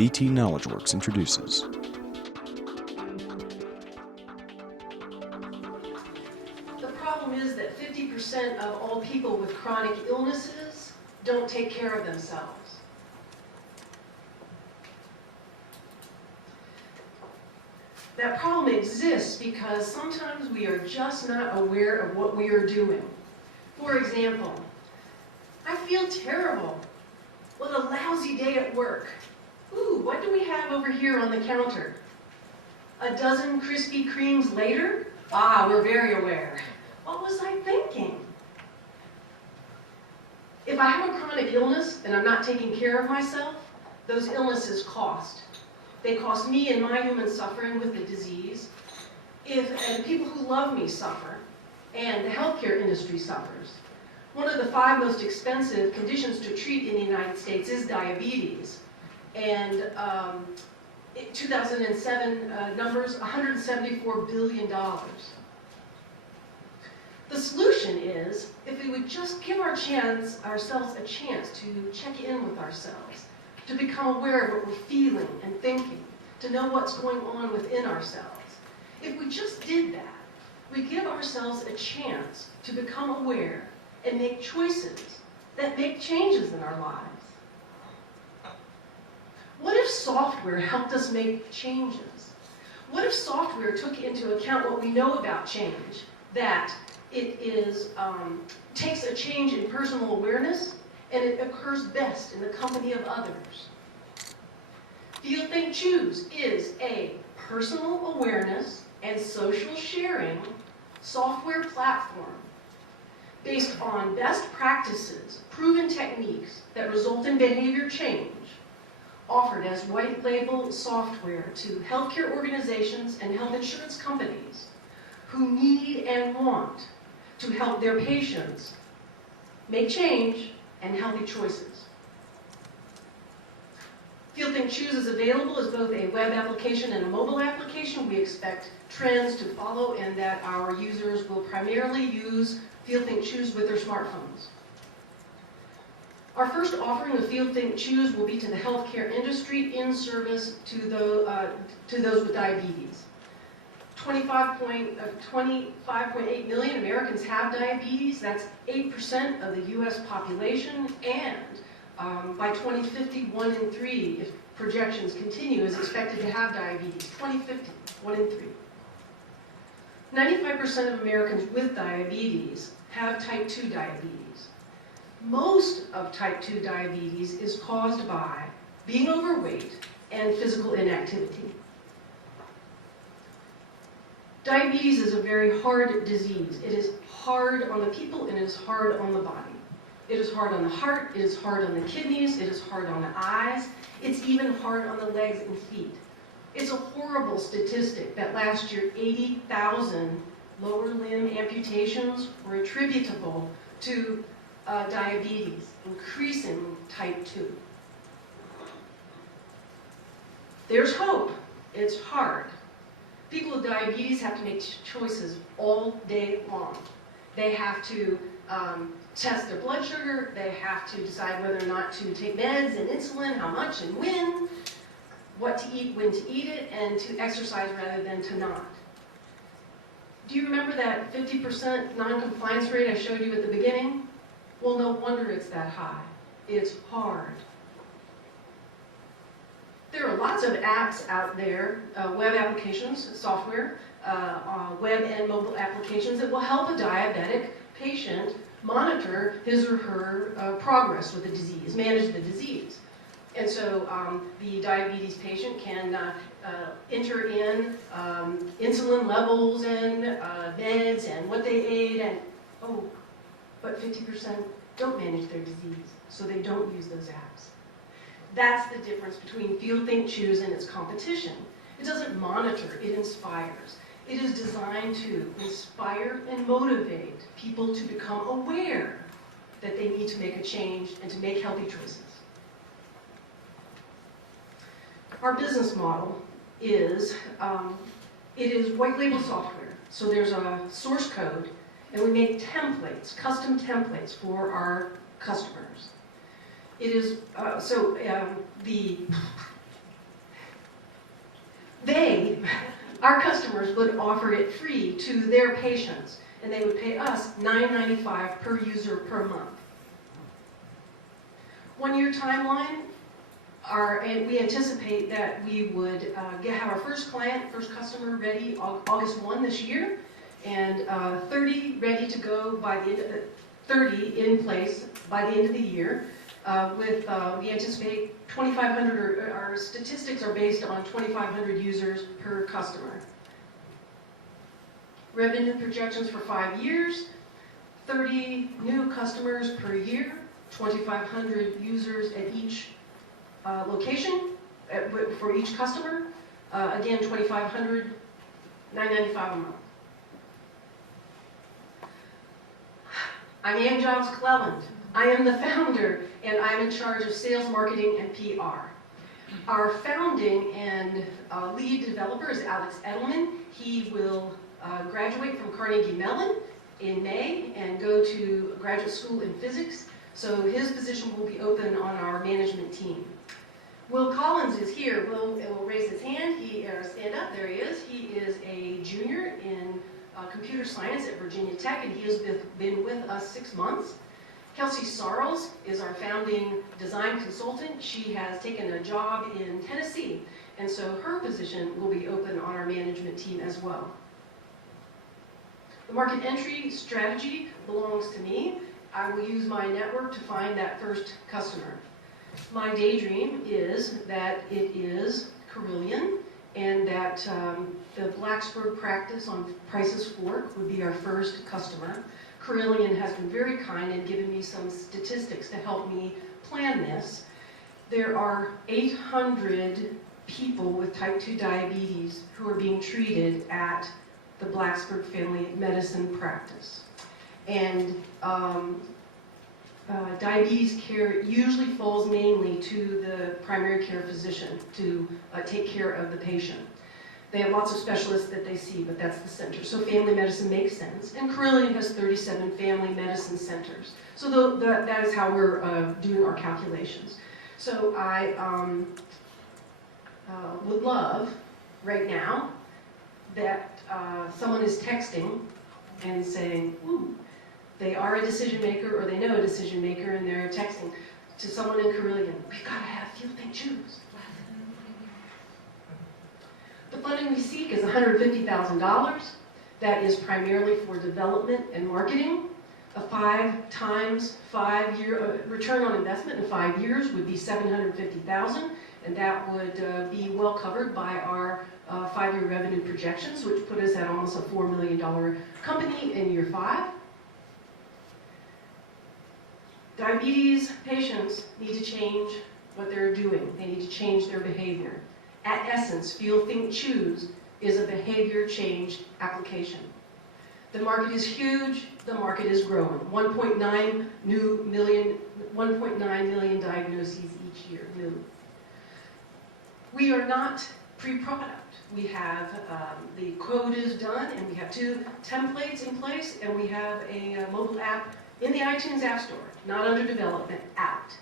VT KnowledgeWorks introduces. The problem is that 50% of all people with chronic illnesses don't take care of themselves. That problem exists because sometimes we are just not aware of what we are doing. For example, I feel terrible. What a lousy day at work. Ooh, what do we have over here on the counter? A dozen Krispy Kremes later? Ah, we're very aware. What was I thinking? If I have a chronic illness and I'm not taking care of myself, those illnesses cost. They cost me and my human suffering with the disease. And people who love me suffer, and the healthcare industry suffers. One of the 5 most expensive conditions to treat in the United States is diabetes. And 2007 numbers, $174 billion. The solution is, if we would just give ourselves a chance to check in with ourselves, to become aware of what we're feeling and thinking, to know what's going on within ourselves. If we just did that, we give ourselves a chance to become aware and make choices that make changes in our lives. What if software helped us make changes? What if software took into account what we know about change, that it takes a change in personal awareness, and it occurs best in the company of others. Feel, Think, Choose is a personal awareness and social sharing software platform based on best practices, proven techniques that result in behavior change, offered as white label software to healthcare organizations and health insurance companies who need and want to help their patients make change and healthy choices. Feel, Think, Choose is available as both a web application and a mobile application. We expect trends to follow and that our users will primarily use Feel, Think, Choose with their smartphones. Our first offering of Feel, Think, Choose will be to the healthcare industry in service to those with diabetes. 25.8 million Americans have diabetes. That's 8% of the U.S. population, and by 2050, 1 in 3, if projections continue, is expected to have diabetes. 2050, 1 in 3. 95% of Americans with diabetes have type 2 diabetes. Most of type 2 diabetes is caused by being overweight and physical inactivity. Diabetes is a very hard disease. It is hard on the people and it is hard on the body. It is hard on the heart, it is hard on the kidneys, it is hard on the eyes, it's even hard on the legs and feet. It's a horrible statistic that last year 80,000 lower limb amputations were attributable to diabetes, increasing type 2. There's hope. It's hard. People with diabetes have to make choices all day long. They have to test their blood sugar, they have to decide whether or not to take meds and insulin, how much and when, what to eat, when to eat it, and to exercise rather than to not. Do you remember that 50% non-compliance rate I showed you at the beginning? Well, no wonder it's that high. It's hard. There are lots of apps out there, web applications, software, web and mobile applications that will help a diabetic patient monitor his or her progress with the disease, manage the disease. And so the diabetes patient can enter in insulin levels and meds and what they ate, and but 50% don't manage their disease, so they don't use those apps. That's the difference between Feel, Think, Choose and its competition. It doesn't monitor, it inspires. It is designed to inspire and motivate people to become aware that they need to make a change and to make healthy choices. Our business model is, it is white label software. So there's a source code, and we make templates, custom templates for our customers. It is, our customers would offer it free to their patients, and they would pay us $9.95 per user per month. 1 year timeline, and we anticipate that we would have our first customer ready August 1 this year, and 30 ready to go by the end of 30 in place by the end of the year. We anticipate 2,500, our statistics are based on 2,500 users per customer. Revenue projections for 5 years, 30 new customers per year, 2,500 users at each location for each customer. Again, 2,500, $9.95 a month. I am Giles Clelland. I am the founder, and I'm in charge of sales, marketing, and PR. Our founding and lead developer is Alex Edelman. He will graduate from Carnegie Mellon in May and go to graduate school in physics. So his position will be open on our management team. Will Collins is here. Will raise his hand. Stand up. There he is. He is a junior in computer science at Virginia Tech, and he has been with us 6 months. Kelsey Sarles is our founding design consultant. She has taken a job in Tennessee, and so her position will be open on our management team as well. The market entry strategy belongs to me. I will use my network to find that first customer. My daydream is that it is Carillion, and that the Blacksburg practice on Price's Fork would be our first customer. Carillion has been very kind and given me some statistics to help me plan this. There are 800 people with type 2 diabetes who are being treated at the Blacksburg Family Medicine practice. And diabetes care usually falls mainly to the primary care physician to take care of the patient. They have lots of specialists that they see, but that's the center. So family medicine makes sense. And Carillion has 37 family medicine centers. So that is how we're doing our calculations. So I would love, right now, that someone is texting and saying, ooh, they are a decision maker or they know a decision maker, and they're texting to someone in Carillion, we've got to have Fuel Think Choose. The funding we seek is $150,000. That is primarily for development and marketing. A 5 times 5 year return on investment in 5 years would be $750,000, and that would be well covered by our 5-year revenue projections, which put us at almost a $4 million company in year 5. Diabetes patients need to change what they're doing. They need to change their behavior. At essence, Feel, Think, Choose is a behavior change application. The market is huge. The market is growing. 1.9 million diagnoses each year, new. We are not pre-product. We have the code is done, and we have 2 templates in place, and we have a mobile app in the iTunes App Store, not under development, out.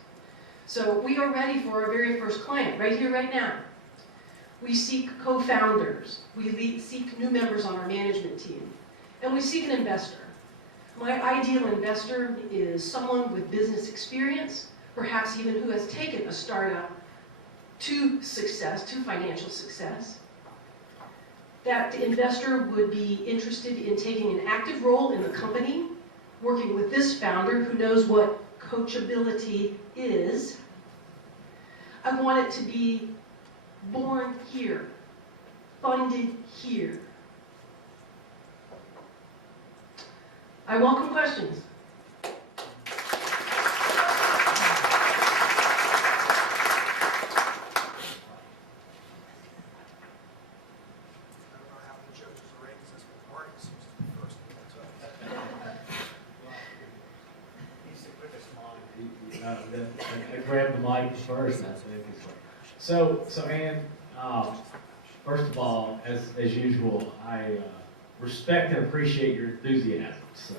So we are ready for our very first client, right here, right now. We seek co-founders. We seek new members on our management team. And we seek an investor. My ideal investor is someone with business experience, perhaps even who has taken a startup to success, to financial success. That investor would be interested in taking an active role in the company, working with this founder who knows what coachability is. I want it to be born here, funded here. I welcome questions. I grabbed the mic first. So Ann, first of all, as usual, I respect and appreciate your enthusiasm. So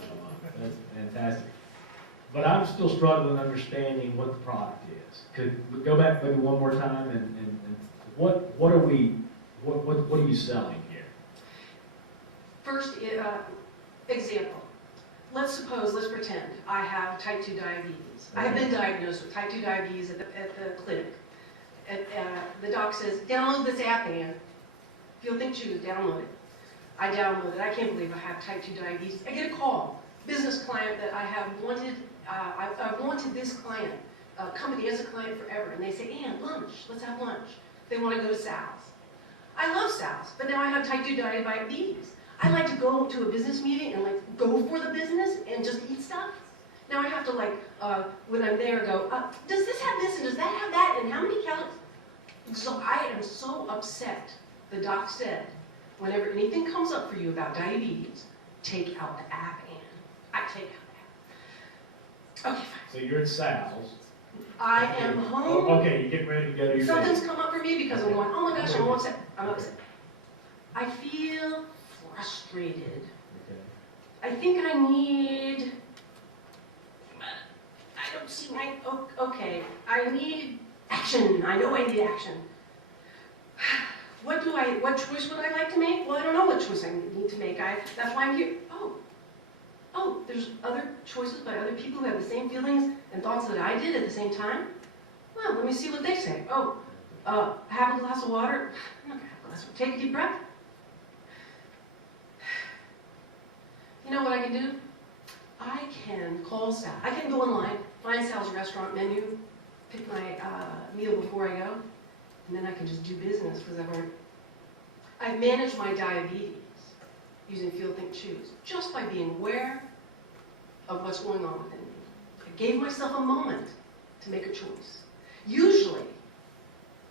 that's fantastic. But I'm still struggling understanding what the product is. Could we go back maybe one more time and what are we What are you selling here? First, example. Let's pretend I have type 2 diabetes. I have been diagnosed with type 2 diabetes at the clinic. The doc says, download this app, Ann. If you'll think choose, download it. I download it. I can't believe I have type 2 diabetes. I get a call. Business client that I have wanted, I've wanted this client, company as a client forever. And they say, Ann, lunch. Let's have lunch. They want to go to Sal's. I love Sal's, but now I have type 2 diabetes. I like to go to a business meeting and like go for the business and just eat stuff. Now I have to like, when I'm there, go, does this have this and does that have that and how many calories? So I am so upset. The doc said, whenever anything comes up for you about diabetes, take out the app, Ann. I take out the app. Okay, fine. So you're at Sal's. I am home. Oh, okay, you get ready to go to your Something's day. come up for me because I'm going, oh my gosh, I'm upset. I'm upset. I feel frustrated. Okay. I think I need, I don't see my, okay, I need action. I know I need action. What choice would I like to make? Well, I don't know what choice I need to make. That's why I'm here. Oh, there's other choices by other people who have the same feelings and thoughts that I did at the same time? Well, let me see what they say. Have a glass of water. I'm not gonna have a glass of water. Take a deep breath. You know what I can do? I can call Sal. I can go online, find Sal's restaurant menu, pick my meal before I go, and then I can just do business because I've managed my diabetes using Feel, Think, Choose just by being aware of what's going on within me. I gave myself a moment to make a choice. Usually,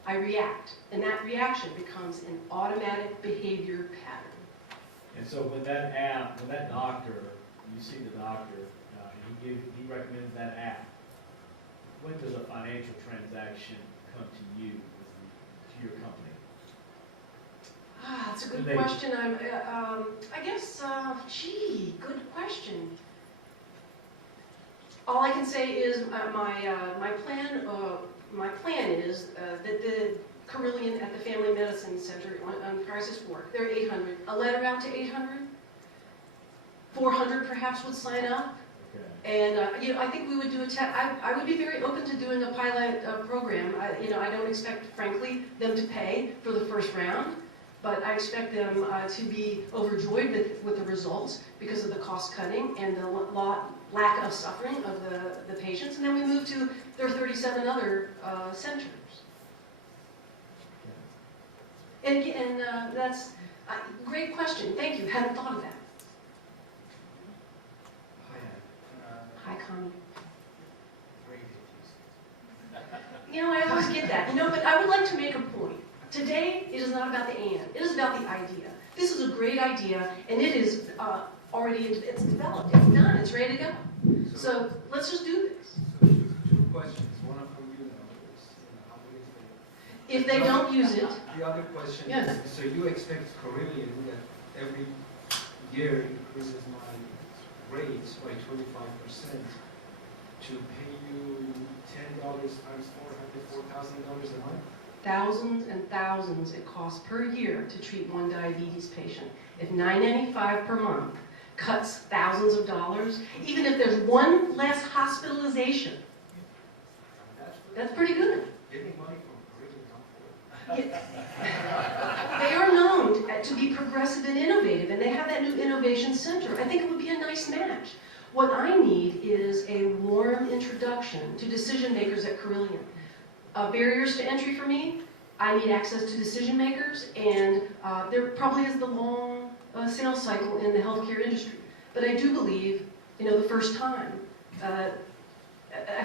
I react, and that reaction becomes an automatic behavior pattern. And so when that doctor, you see the doctor, he recommends that app, when does a financial transaction come to you, to your company? That's a good question. I guess, good question. All I can say is my plan is that the Carillion at the Family Medicine Center on Crisis Fork, there are 800. A letter out to 800. 400 perhaps would sign up. Okay. And I think we would do I would be very open to doing a pilot program. I don't expect, frankly, them to pay for the first round, but I expect them to be overjoyed with the results because of the cost cutting and the lack of suffering of the patients. And then we move to their 37 other centers. And that's a great question. Thank you. Hadn't thought of that. Hi, Connie. I always get that. But I would like to make a point. Today, it is not about the and. It is about the idea. This is a great idea, and it is it's developed. It's done. It's ready to go. So let's just do this. So two questions. One of them is how many if they don't use it. The other question Yes. is, so you expect Carillion that every year increases my rates by 25% to pay you $10 times $400, $4,000 a month? Thousands and thousands it costs per year to treat one diabetes patient. If $9.95 per month cuts thousands of dollars, even if there's one less hospitalization, that's pretty good. Getting money from Carillion, They are known to be progressive and innovative, and they have that new innovation center. I think it would be a nice match. What I need is a warm introduction to decision makers at Carillion. Barriers to entry for me, I need access to decision makers, and there probably is the long sales cycle in the healthcare industry. But I do believe, the first time, I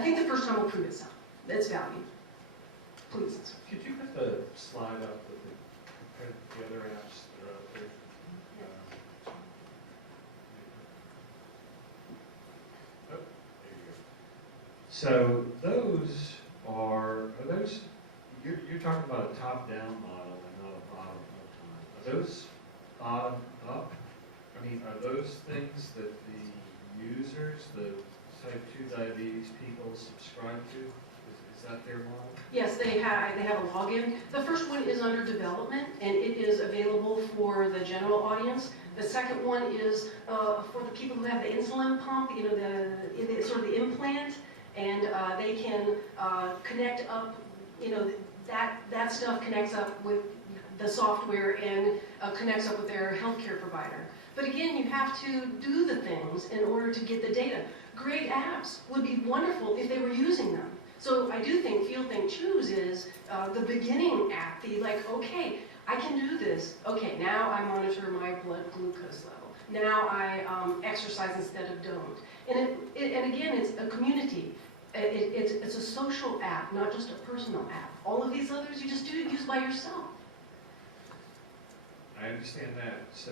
think the first time will prove itself. Its value. Please. Could you put the slide up with the other apps that are up there? Oh, there you go. So those are those, you're talking about a top-down model and not a bottom-up model. Are those bottom-up? I mean, are those things that the users, the type 2 diabetes people subscribe to? Is Is that their model? Yes, they have a login. The first one is under development, and it is available for the general audience. The second one is for the people who have the insulin pump, you know, the sort of the implant, and they can connect up, you know, that stuff connects up with the software and connects up with their healthcare provider. But again, you have to do the things in order to get the data. Great apps would be wonderful if they were using them. So I do think Feel, Think, Choose is the beginning app, the like, okay, I can do this. Okay, now I monitor my blood glucose level. Now I exercise instead of don't. And again, it's a community. It's a social app, not just a personal app. All of these others you just use by yourself. I understand that. So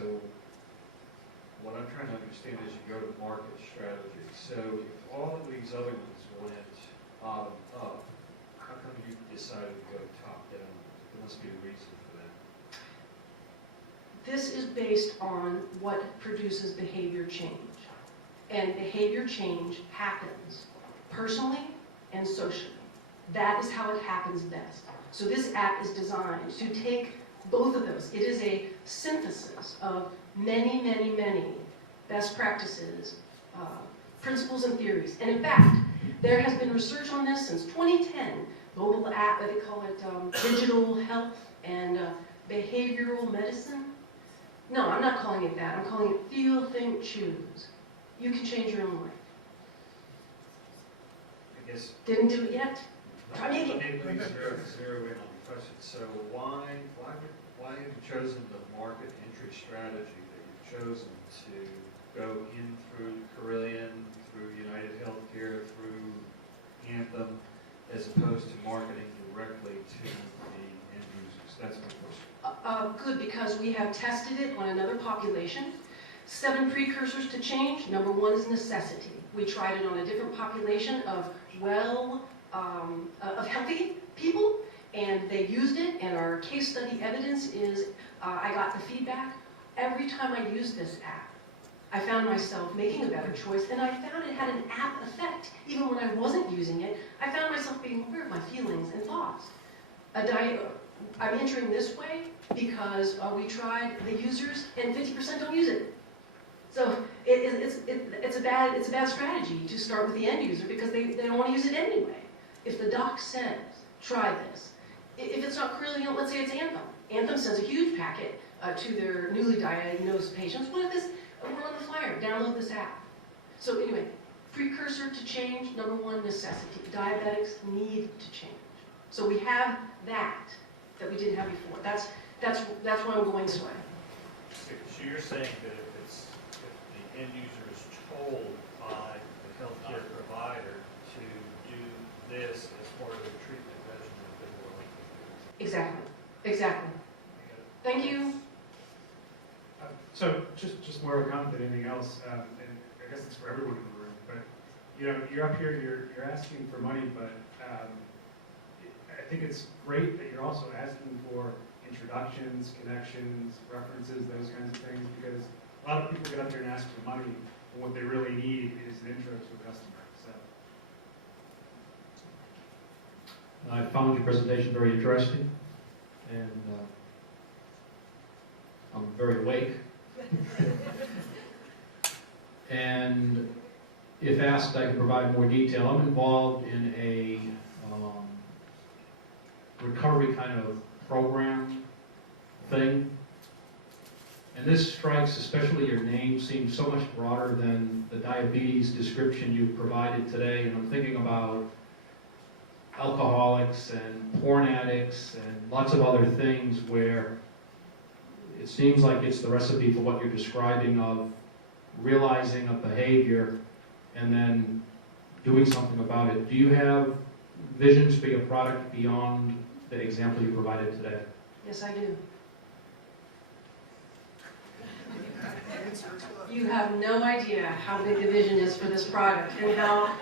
what I'm trying to understand is you go to market strategy. So if all of these other ones went bottom up, how come you decided to go top down? There must be a reason for that. This is based on what produces behavior change. And behavior change happens personally and socially. That is how it happens best. So this app is designed to take both of those. It is a synthesis of many, many, many best practices, principles and theories. And in fact, there has been research on this since 2010. Mobile app, they call it digital health and behavioral medicine. No, I'm not calling it that. I'm calling it Feel, Think, Choose. You can change your own life. I guess. Didn't do it yet? Try Let me me again. zero in on the question. So why have you chosen the market entry strategy that you've chosen to go in through Carillion, through United Healthcare, through Anthem, as opposed to marketing directly to the end users? That's my question. Good, because we have tested it on another population. 7 precursors to change. Number 1 is necessity. We tried it on a different population of of healthy people, and they used it, and our case study evidence is, I got the feedback. Every time I used this app, I found myself making a better choice, and I found it had an app effect. Even when I wasn't using it, I found myself being aware of my feelings and thoughts. I'm entering this way because we tried the users, and 50% don't use it. So it's a bad strategy to start with the end user because they don't want to use it anyway. If the doc says, try this. If it's not Carillion, let's say it's Anthem. Anthem sends a huge packet to their newly diagnosed patients. What if this, we're on the flyer, download this app. So anyway, precursor to change, number 1, necessity. Diabetics need to change. So we have that we didn't have before. That's why I'm going this way. So you're saying that if the end user is told by the healthcare provider to do this as part of their treatment regimen, then more likely to do it. Exactly. Exactly. Thank you. So just more of a comment than anything else, and I guess it's for everyone in the room, but you know, you're up here, you're asking for money, but I think it's great that you're also asking for introductions, connections, references, those kinds of things, because a lot of people get up here and ask for money, and what they really need is an intro to a customer. So I found your presentation very interesting, and I'm very awake. And if asked, I can provide more detail. I'm involved in a recovery kind of program thing. And this strikes, especially your name, seems so much broader than the diabetes description you provided today. And I'm thinking about alcoholics and porn addicts and lots of other things where it seems like it's the recipe for what you're describing of realizing a behavior and then doing something about it. Do you have visions for your product beyond the example you provided today? Yes, I do. You have no idea how big the vision is for this product and how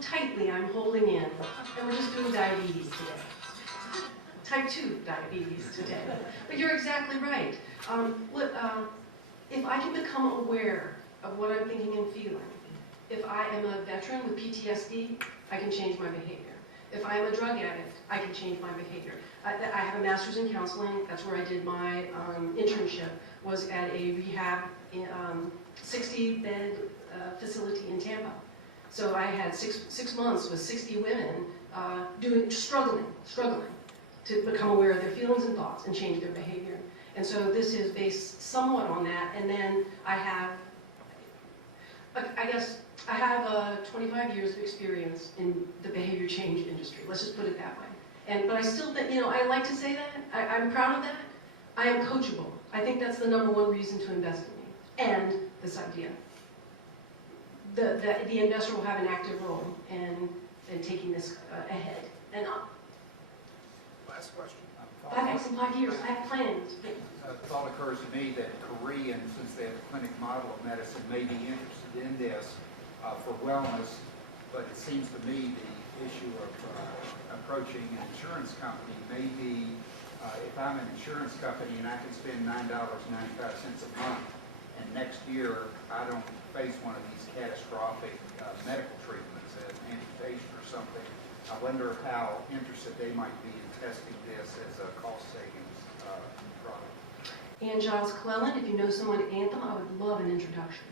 tightly I'm holding in. And we're just doing diabetes today. Type 2 diabetes today. But you're exactly right. If I can become aware of what I'm thinking and feeling, If I am a veteran with PTSD, I can change my behavior. If I'm a drug addict, I can change my behavior. I have a master's in counseling. That's where I did my internship, was at a rehab 60-bed facility in Tampa. So I had six months with 60 women struggling to become aware of their feelings and thoughts and change their behavior. And so this is based somewhat on that. And then I have 25 years of experience in the behavior change industry. Let's just put it that way. But I still think, I like to say that. I'm proud of that. I am coachable. I think that's the #1 reason to invest in me. And this idea. The investor will have an active role in taking this ahead and up. Last question. I've had some 5 years. I have plans. The thought occurs to me that Korean, since they have a clinic model of medicine, may be interested in this for wellness, but it seems to me the issue of approaching an insurance company may be, if I'm an insurance company and I can spend $9.95 a month, and next year I don't face one of these catastrophic medical treatments, an amputation or something, I wonder how interested they might be in testing this as a cost savings product. And Giles Clelland, if you know someone at Anthem, I would love an introduction.